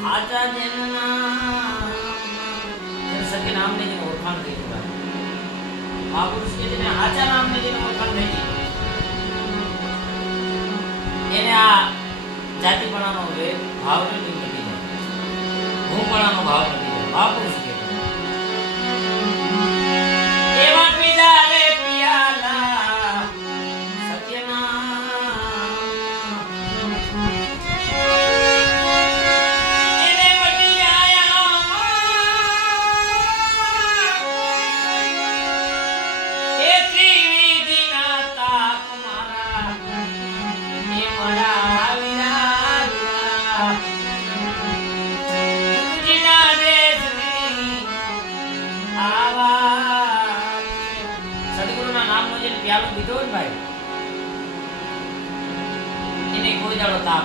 આચા જેના સકે નામને જેને ઓળખાણ થઈ છે મહાપુરુષ કે જેને આચા નામને જેને ઓળખાણ થઈ એને આ જાતિપણાનો વેગ ભાવ નથી મટી જાય હુંપણાનો ભાવ મટી જાય મહાપુરુષ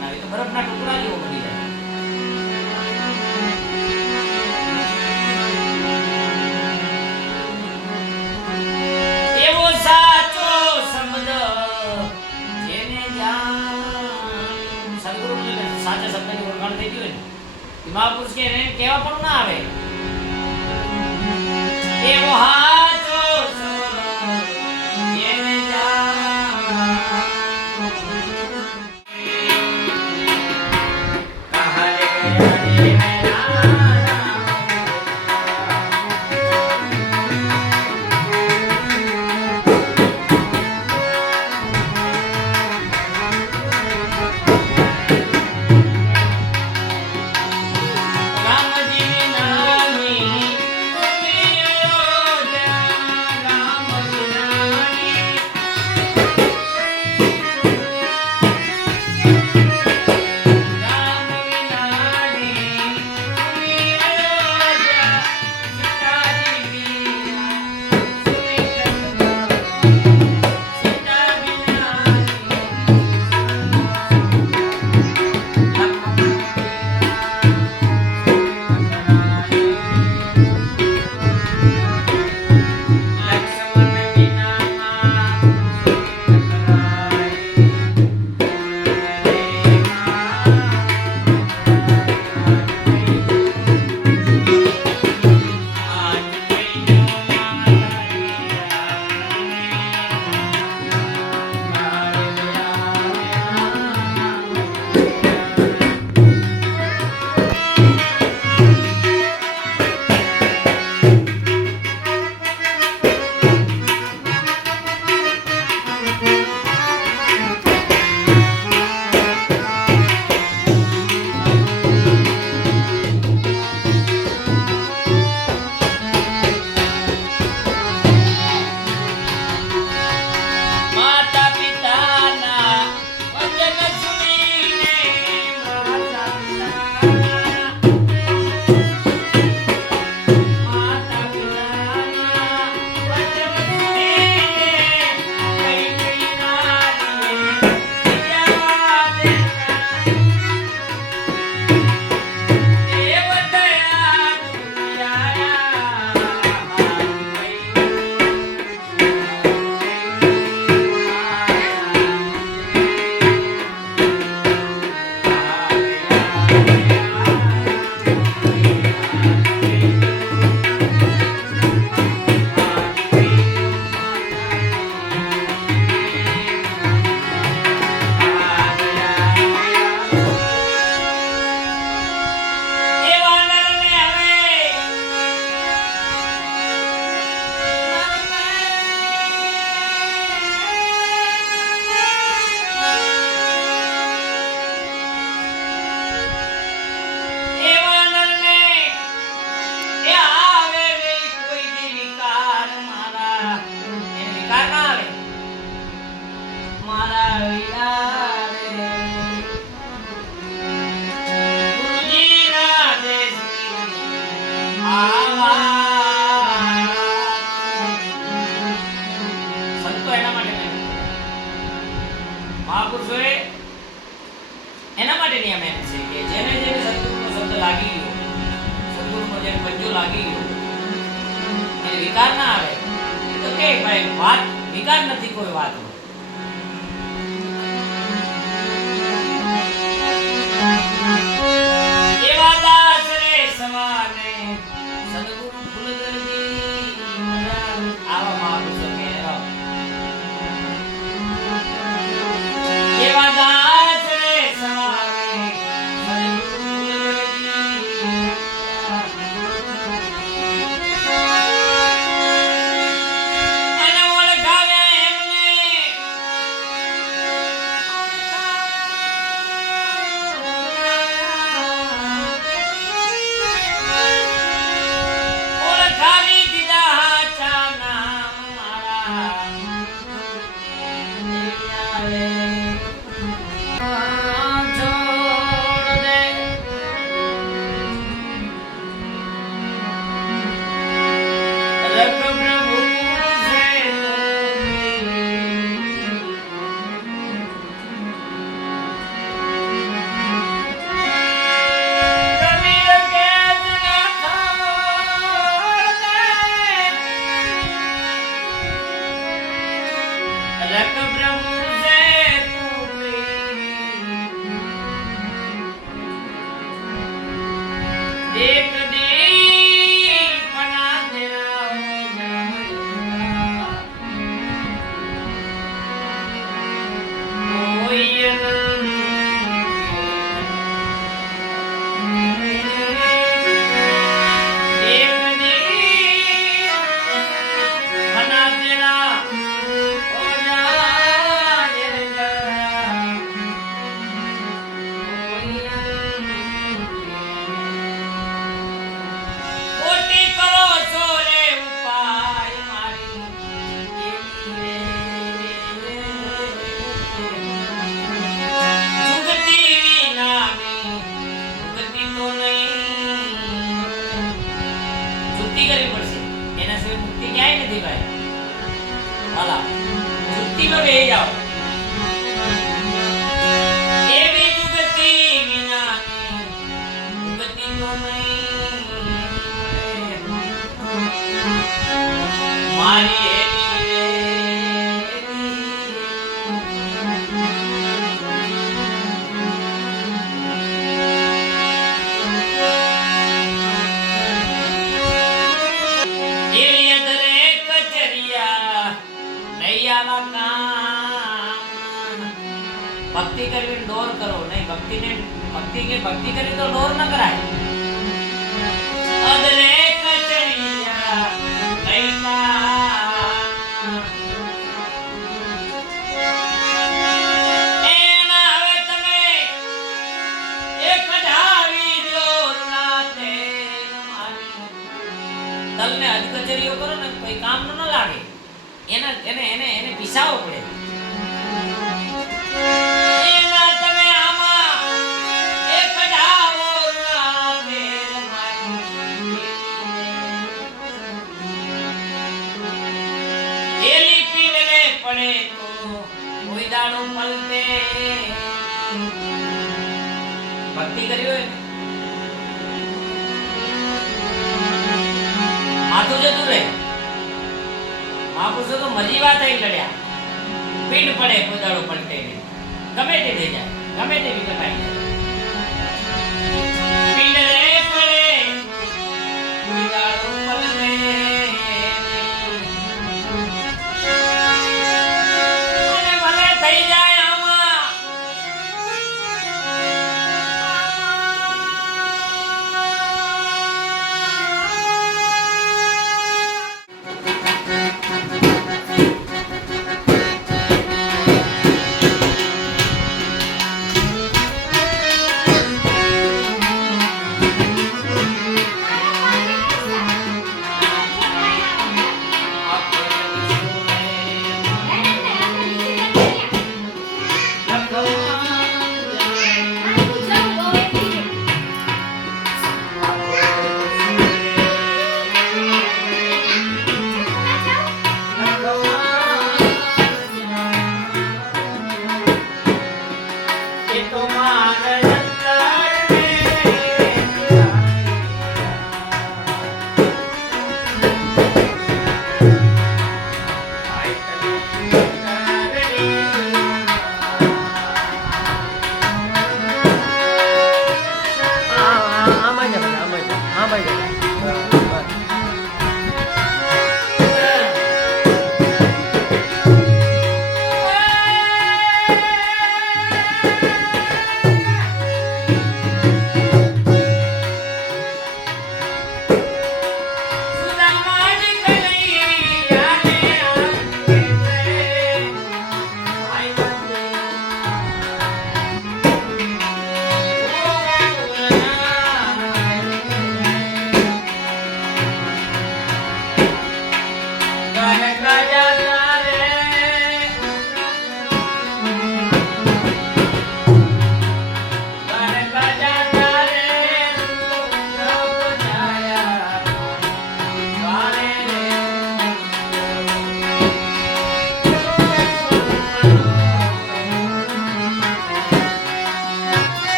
ના તો બરફના ટુકડા જેવો બની જાય. સાચો શબ્દની ઓળખાણ થઈ ગયું ને મહાપુરુષ કે કહેવા પણ ના આવે. એવો હાચો Yeah. મહાપુરુષોએ એના માટે નિયમ એમ છે કે જેને જેને સદગુરુનો શબ્દ લાગી ગયો સદગુરુનો જેને પંજો એને વિકાર ના આવે. તો કે ભાઈ વાત વિકાર નથી, કોઈ વાત. વેલી પીને પડે તો ભક્તિ કરી હોય? માથું જતું રહે. મહાપુરુષો તો મજીવા થઈ લડ્યા. પીઠ પડે કોઈ દાડો ગમે તે થઈ જાય, ગમે તે વિઘટાઈ જાય.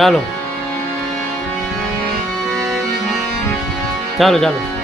ચાલો. ચાલો ચાલો.